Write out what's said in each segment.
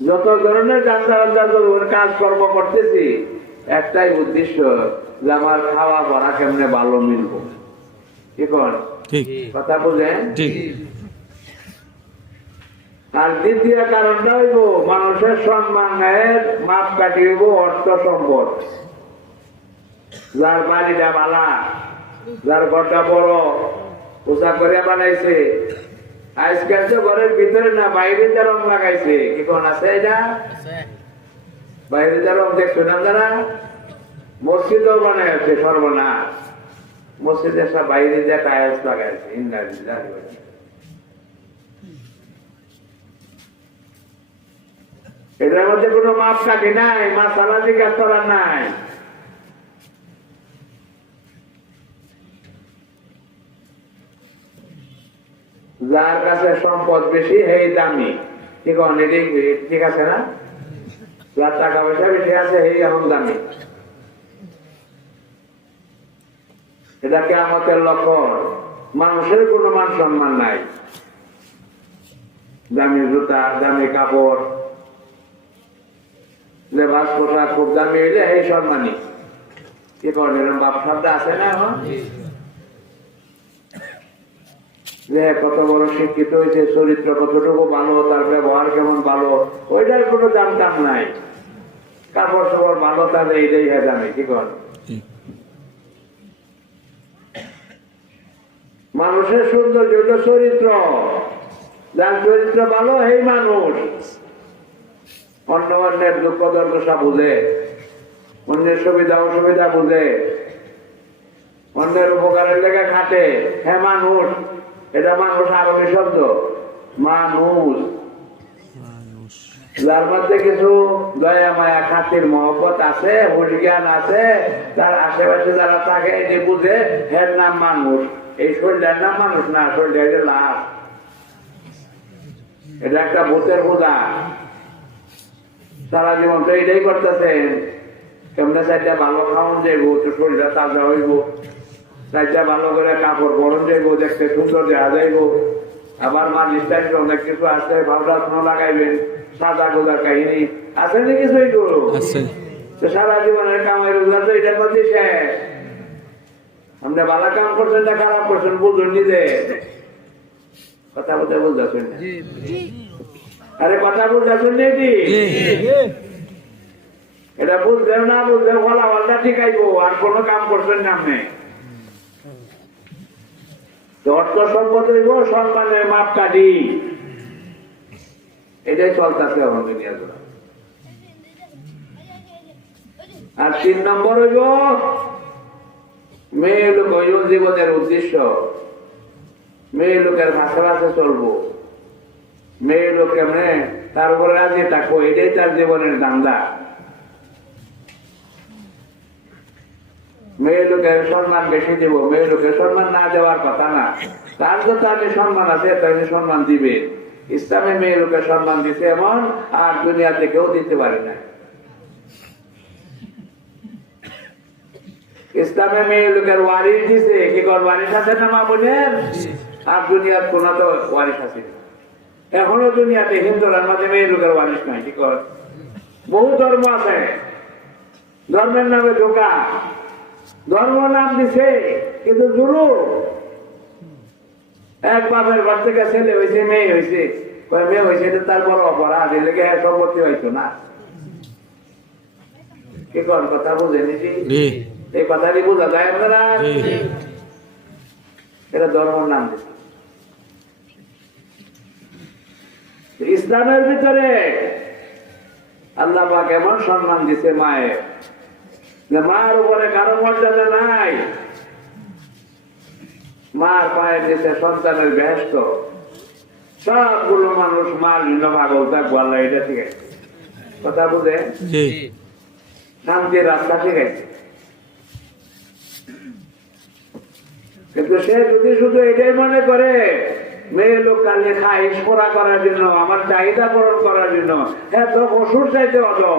যত ধরনের জানতে কাজকর্ম করতেছি একটাই উদ্দেশ্য যে আমার খাওয়া পড়া কেমনে ভালো মিলবো। কথা বুঝেন? আর দ্বিতীয় কারণটা হইব মানুষের সম্মানের মাপ কাটিব অর্থ সম্পদ। যার বাড়িটা বালা যার ঘরটা বড় পোশা করে বানাইছে আজকাল তো ঘরের ভিতরে না বাইরে যা রং লাগাইছে। কি কোন আছে এটা? বাইরে যা রং দেখছ না আপনারা? মসজিদও বানাইছে সর্বনাশ। মসজিদের সব বাইরে যা টায়ার্স লাগাইছে এটার মধ্যে কোনো মাপ কাটি নাই মাসালা জিজ্ঞাসা করার নাই। যার কাছে সম্পদ বেশি, সেই দামি। ঠিক ঠিক আছে না? যার টাকা পয়সা বেশি আছে, সেই এখন দামি। এটা কেমতের লক্ষণ। মানুষের কোনো মান সম্মান নাই। দামি জুতা, দামি কাপড়। লেবাস পোশাক খুব দামি হইলে এই সম্মানী কি করেন বাপ শব্দ আছে না এখন? যে কত বড় শিক্ষিত হয়েছে চরিত্র কতটুকু ভালো তার ব্যবহার কেমন ভালো ওইটার কোনো টাম নাই। কাপড় সাপড় ভালো তাহলে এইটাই হয়ে জানে কি কর? মানুষের সৌন্দর্য হলো চরিত্র। যার চরিত্র ভালো এই মানুষ। অন্য অন্যের দুঃখ দুর্দশা বুঝে অন্যের সুবিধা অসুবিধা বুঝে অন্যের উপকারের লেগে খাটে হ্যাঁ মানুষ। এটা মানুষ আরবি শব্দ। মানুষ। যার মধ্যে কিছু দয়া মায়া খাতির মহব্বত আছে জ্ঞান আছে তার আশেপাশে যারা থাকে এটি বুঝে হের নাম মানুষ। এই শরীরের নাম মানুষ না শরীরের লাশ। এটা একটা ভূতের বোঝা সারা জীবন তো এটাই করতেছেন। কেমনে চাইটা ভালো খাওয়ান যাইব তো শরীরটা তাজা হইব। চাইটা ভালো করে কাপড় পরন যাইব দেখতে সুন্দর দেখা যাইব। আবার মা নিশ্চয় অনেক কিছু আছে ভাবনা লাগাইবেন সাদা গোদার কাহিনী। আছে না কিছু তো? সারা জীবনের কামাই রোজগার তো এটার মধ্যে শেষ। আপনি ভালো কাম করছেন না খারাপ করছেন বুঝুন নিজে। কথা বলতে বুঝতেছেন আরে কথা বুঝতেছেন না এটি? এটা বুঝলেও না বুঝলেও বলা বলটা ঠিকাইবো আর কোনো কাম করছেন না আপনি। অর্থ সম্মানের এটাই চলতেছে জোড়া আর তিন নম্বর হইব, মেয়ে লোক হইব জীবনের উদ্দেশ্য। মেয়ে লোকের ভাষা ভাষা চলবো। মেয়ে লোক কেমনে? তার উপরে রাজি থাকব, এটাই তার জীবনের দান্দা মেয়ে লোকের সম্মান বেশি দিব, মেয়ে লোকের সম্মান না দেওয়ার কথা না। তার যত আমি সম্মান আছে তাকে সম্মান দিবে। ইসলামে মেয়ে লোকের সম্মান দিতে এমন, আর দুনিয়াতে কেউ দিতে পারে না। ইসলামে মেয়ে লোকের ওয়ারিস দিছে, কি কর ওয়ারিস আছে না মা বোনের? আর দুনিয়ার কোন তো ওয়ারিস আছে এখনও দুনিয়াতে হিন্দুরার মাঝে মেয়ে লোকের ওয়ারিস নাই, কি কর? বহু ধর্ম আছে। ধর্মের নামে ধোকা। ধর্ম নাম দিছে কিন্তু জুলু এক বাপের ঘর থেকে ছেলে হয়েছে মেয়ে হয়েছে মেয়ে হয়েছে তার বড় অপরাধ এর লেগে হ্যাঁ সম্পত্তি হইতো না। কি কর কথা বুঝে নিছি এই কথাটি বোঝা যায় আপনারা? এটা ধর্মের নাম দিছে। ইসলামের ভিতরে আল্লাহ পাক এমন সম্মান দিছে মায়ের। যে মার উপরে কারও মর্যাদা নাই। মার পায়ের দিছে সন্তানের ব্যস্ত। সবগুলো মানুষ মার জন্য পাগল থাকব আল্লাহ এটা ঠিক আছে কথা বুঝে? শান্তির রাস্তা ঠিক আছে কিন্তু সে যদি শুধু এটাই মনে করে মেয়ে লোক কালে খাই করার জন্য আমার চাহিদা পূরণ করার জন্য হ্যাঁ তো অসুর চাইতে হতো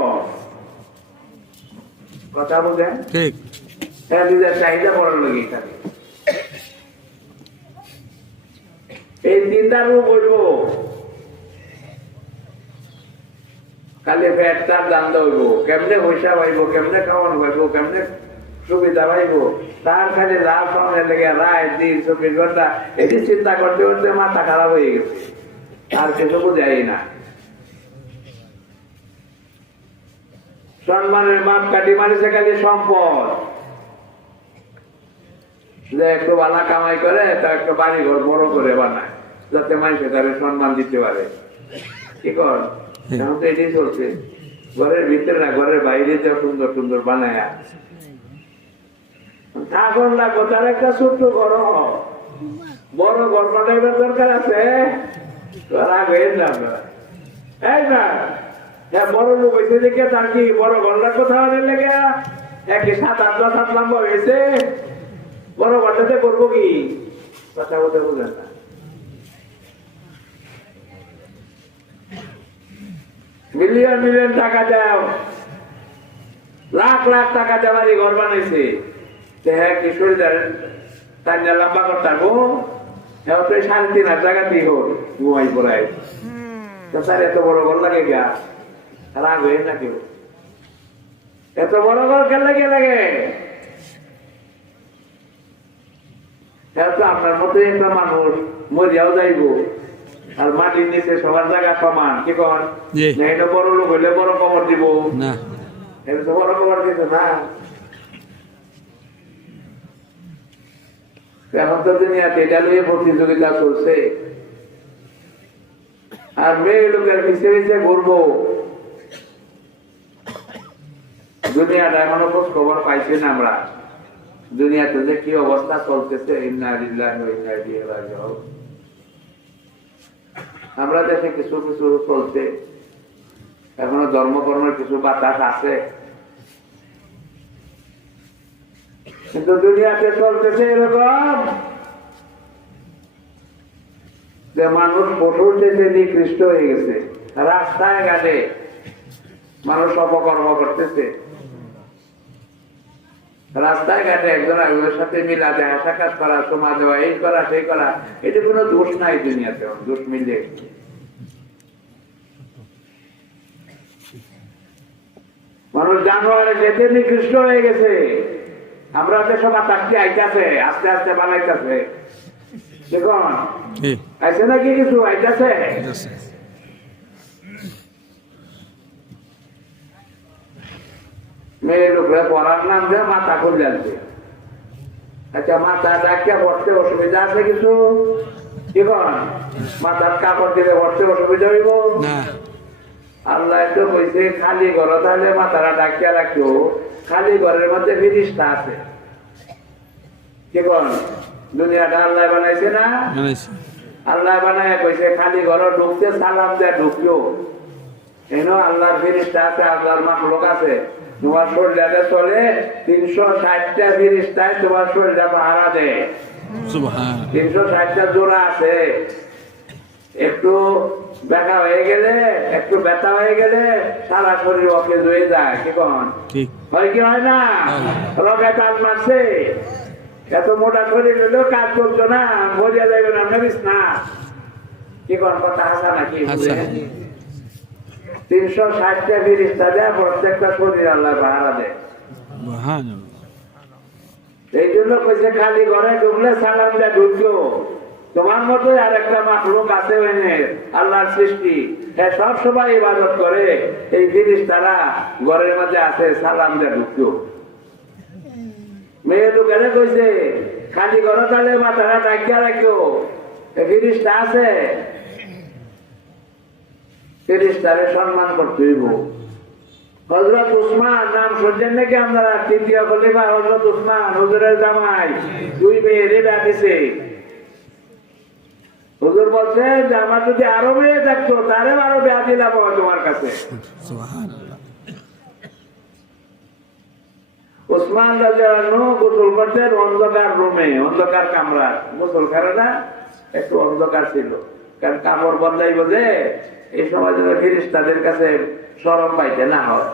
কথা বুঝেন ঠিক। হ্যাঁ নিজের চাহিদা পূরণ লেগে থাকে এই রূপ বলব খালি ফ্যাটটার দাম দইব কেমনে পয়সা পাইব কেমনে খাওয়ান পাইব কেমনে সুবিধা পাইব? তার খালি লাভ সামনে লেগে রায় দিন চব্বিশ ঘণ্টা এটি চিন্তা করতে করতে মাথা খারাপ হয়ে গেছে। আর কিছু বুঝাই না। সম্মানের মাপ কাটি মানুষে খালি সম্পদ। যে একটু বালা কামাই করে তা একটু বাড়ি ঘর বড় করে বানায় যাতে মানুষে তারে সম্মান দিতে পারে। কি কর? এখন তো এটাই চলছে। ঘরের ভিতরে না ঘরের বাইরে যা সুন্দর সুন্দর বানায় ঠাকুর লাগবো তার একটা ছোট্ট ঘর বড় ঘর বানাইবার দরকার আছে? রাগ হয়ে যাবে। এই না। হ্যাঁ বড় লোক হয়েছে দেখে তার কি বড় কোথাও লেগে? সাত আট দশ হাত লম্বা হয়েছে। বড় ঘরটাতে করব কি? কথা বলতে বুঝেন না। মিলিয়ন মিলিয়ন টাকা দাও। লাখ লাখ টাকা দেওয়ারই ঘর বানাইছে। হ্যাঁ কিশোরী তার নিয়ে লম্বা করতাম হ্যাঁ এই সাড়ে তিন হাজার টাকাতেই হোক, ঘুমাই পড়ায়। তো স্যার, এত বড় ঘর লাগে গা? রাগ হয়ে না কেউ এত বড় ঘর কেন লাগে? লাগে আপনার মতো একটা মানুষ মরিয়াও যাইব। আর মাটির নিচে সবার জায়গা সমান কি কন? এটা বড় লোক হইলে বড় কবর দিব। না। এটা তো বড় কবর দিতে না। এখন তো দুনিয়াতে এটা নিয়ে প্রতিযোগিতা চলছে। আর মেয়ে লোকের পিছিয়ে পিছিয়ে ঘুরবো। দুনিয়াটা এখনও খোঁজ খবর পাইছি না আমরা। দুনিয়াতে যে কি অবস্থা চলতেছে আমরা দেশে কিছু কিছু চলছে। এখনও ধর্ম কর্মের কিছু বাতাস আছে। কিন্তু দুনিয়াতে চলতেছে এরকম যে মানুষ পশুর চেয়ে নিকৃষ্ট হয়ে গেছে। রাস্তায় ঘাটে মানুষ অপকর্ম করতেছে। রাস্তায় ঘাটে একজন আরেকজনের সাথে মিলা দেখা সাক্ষাৎ করা সমা দেওয়া এই করা সেই করা এটা কোনো দোষ নাই দুনিয়াতে দোষ মিলে মানুষ জানোয়ারে যেতে নিকৃষ্ট হয়ে গেছে। আমরা তো সবার আতাকটি আইতাছে আস্তে আস্তে বানাইতেছে দেখুন জি আইছে নাকি কিছু? আইতাছে ঠিক আছে মেয়ে লোকরা পড়ার নাম দিয়ে মাথা খুলে যাচ্ছে আচ্ছা মাথা ডাকিয়া বসতে অসুবিধা আছে কিছু? কন মাথার কাপড় দিলে বসতে অসুবিধা হইব? আল্লাহ তো কইছে খালি ঘর তাহলে মাথাটা ডাকিয়া রাখো খালি ঘরের মধ্যে ফিরিস্তা আছে। কি কন দুনিয়াটা আল্লাহ বানাইছে না? আল্লাহ বানায় কইছে খালি ঘর ঢুকতে সালাম দেয় ঢুকিও। এন আল্লাহর ফিরিস্তা আছে আল্লাহর মাখলুক আছে। তোমার শরীরটা চলে তিনশো ষাটটা ফিরিস্তায় তোমার শরীরটা পাহারা দেয়। তিনশো ষাটটা জোড়া আছে। একটু ব্যথা হয়ে গেলে একটু ব্যথা হয়ে গেলে সারা শরীর অকেজ হয়ে যায়। কি কন? হয় কি হয় না? রগে তাল মারছে। এত মোটা শরীর হলেও কাজ করছ না মরিয়া যাবে না ভাবিস না। কি কোন কথা হাসা নাকি। তিনশো ষাটটা ফিরিস্তা দেয় প্রত্যেকটা শরীর আল্লাহ পাহারা দেয়। এই জন্য কইছে খালি ঘরে ঢুকলে সালাম দেয় ঢুকছো তোমার মতোই আর একটা লোক আছে আল্লাহর সৃষ্টি। হ্যাঁ সব সময় ইবাদত করে। এই ফিরিস তারা ঘরের মধ্যে আছে সালাম দেয় ঢুকছো মেয়ে লোকেরা কইছে খালি ঘর তাহলে মাথাটা ডাকিয়া রাখো। ফিরিসটা আছে ফিরিস্তারে সম্মান করতে হইব। হজরত উসমান নাম শুনছেন নাকি আপনারা? তৃতীয় খলিফা হজরত উসমান হুজুরের জামাই দুই মেয়ে রেবা দিছে হুজুর বলছে যে আমার যদি আরও মেয়ে থাকতো তারে আরও বেয়া দিলাম তোমার কাছে। উসমান রাজু গোসল করতেন অন্ধকার রুমে অন্ধকার কামরা গোসল করে না একটু অন্ধকার ছিল। কারণ কাপড় বদলাইব যে এই সময় যেন ফিরিস তাদের কাছে সরম পাইতে না হয়।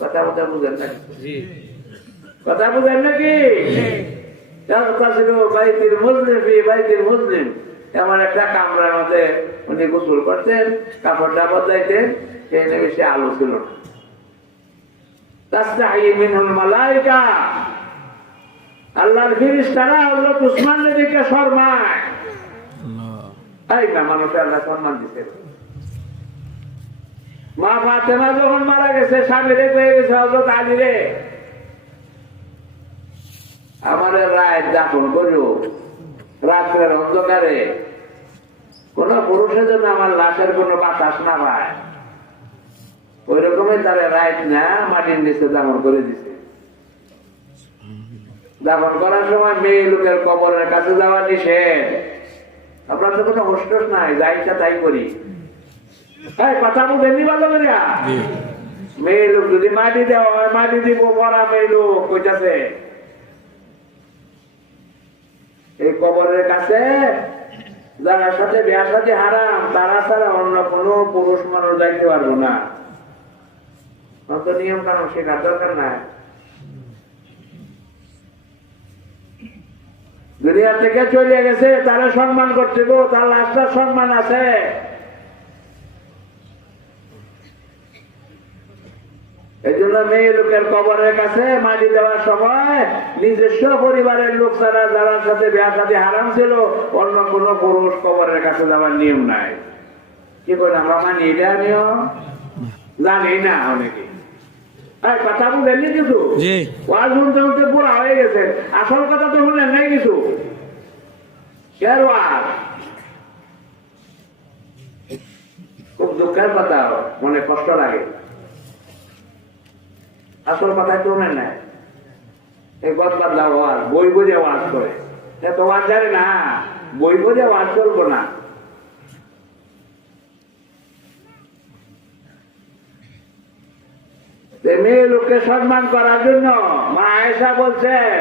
কথা কথা বুঝেন নাকি? কথা বুঝেন নাকি? যার কথা ছিল বাইতির মুসলিম বাইতির মুসলিম এমন একটা কামরার মধ্যে উনি গোসল করতেন কাপড়টা বদলাইতেন সেই নিয়ে বেশি আলো ছিল না। আল্লাহর ফিরিস্তারা হযরত উসমান নবীকে শর্মায়। মানুষের আল্লাহ সম্মান দিতে মা ফাতেমা যখন মারা গেছে পেয়ে গেছে হজরত রায় দাফন করিও। রাত্রের অন্ধকারে কোন পুরুষের জন্য আমার লাশের কোনো বাতাস না পায়। ওই রকমই তারা রাইট না, মাটির নিচে দামন করে দিছে। দাফন করার সময় মেয়ে লোকের কবরের কাছে যাওয়া নিষেধ। আপনার তো কোনো হোস্ট নাই যা ইচ্ছা তাই করি। এই কথা বুঝেননি ভালো করিয়া মেয়ে লোক যদি মাটি দেওয়া হয় মাটি দিব মরা মেয়ে লোক কইতাছে। এই কবরের কাছে যারা সাথে বিয়া সাথে হারাম তারা ছাড়া অন্য কোনো পুরুষ মানুষ যাইতে পারব না। অত নিয়ম কানুন শেখার দরকার নাই। দুনিয়া থেকে চলে গেছে, তারা সম্মান করতে তার লাশটার সম্মান আছে। এই জন্য মেয়ে লোকের কবরের কাছে মাটি দেওয়ার সময় নিজস্ব পরিবারের লোক ছাড়া যারা সাথে বিয়ার সাথে হারাম ছিল, অন্য কোনো পুরুষ কবরের কাছে যাওয়ার নিয়ম নাই। কি করে আমরা মানি? এটা নিয়ম? জানি না অনেকে। কথা বুঝেননি কিছু? ওয়াজ শুনতে শুনতে পুরা হয়ে গেছে। আসল কথা তো শুনেন নাই কিছু? কের ওয়াজ। খুব দুঃখের কথা মনে কষ্ট লাগে। আসল কথা না এই ওয়াজ বই বোঝে ওয়াজ করে। এত ওয়াজ জানে না। বই বুঝে ওয়াজ করব না। মেয়ে লোককে সম্মান করার জন্য মা আয়েশা বলছেন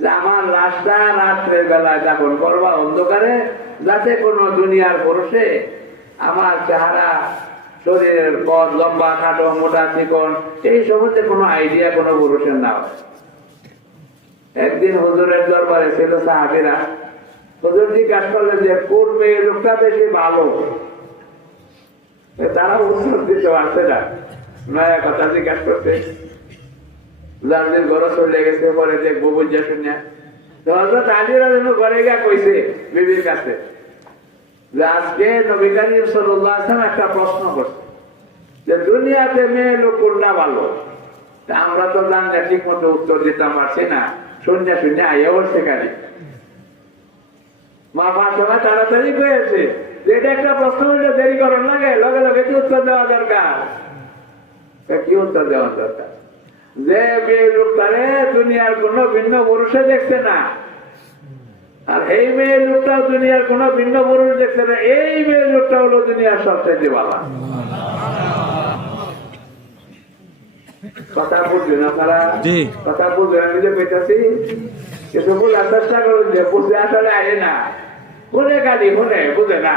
যে আমার লাশটা রাত্রের বেলায় দাফন করবা অন্ধকারে, যাতে কোনো দুনিয়ার পুরুষে আমার চেহারা, শরীরের পথ লম্বা, খাটো, মোটা, চিকন, এই সমস্ত কোনো আইডিয়া কোনো পুরুষের না একদিন হুজুরের দরবারে ছিল সাহাবিরা, হুজুর জিজ্ঞাসা করলেন যে, কোন মেয়ে লোকটা বেশি ভালো? তারা উত্তর দিতে পারছে না। নয়া কথা জিজ্ঞাসা করতে। চলে গেছে, পরে যে মেয়ে আমরা তো ঠিক মতো উত্তর দিতে পারছি না। শূন্য শূন্য আইয়া বলছে খালি মা ফাতেমা তাড়াতাড়ি কয়েছে যে এটা একটা প্রশ্ন দেরি করার লাগে লগে লগে উত্তর দেওয়া দরকার। তা কি উত্তর দেওয়া দরকার? যে মেয়ে লোকটারে দুনিয়ার কোন ভিন্ন পুরুষে দেখছে না। আর এই মেয়ে লোকটাও দুনিয়ার কোন ভিন্ন পুরুষ দেখছে না। এই মেয়ে লোকটা হলো দুনিয়ার সবচেয়ে ভালো কথা বুঝবে না তারা কথা বুঝবে আমি যে পেতেছি কিন্তু বোঝার চেষ্টা করুন যে বুঝতে আসলে আয় না শুনে গালি শুনে বুঝে না।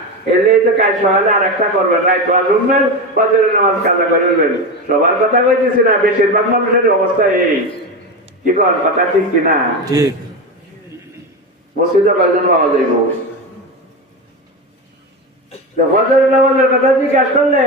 এলে তো সকালে আর একটা করবেন শুনবেন নামাজ কাজা করবেন সবার কথা কইতেছি না বেশিরভাগ মানুষের অবস্থা এই। কি কর কথা ঠিক কিনা ঠিক। মসজিদে কয়জন পাওয়া যাইব? ফজরের নামাজের কথা জিজ্ঞাসা করলে।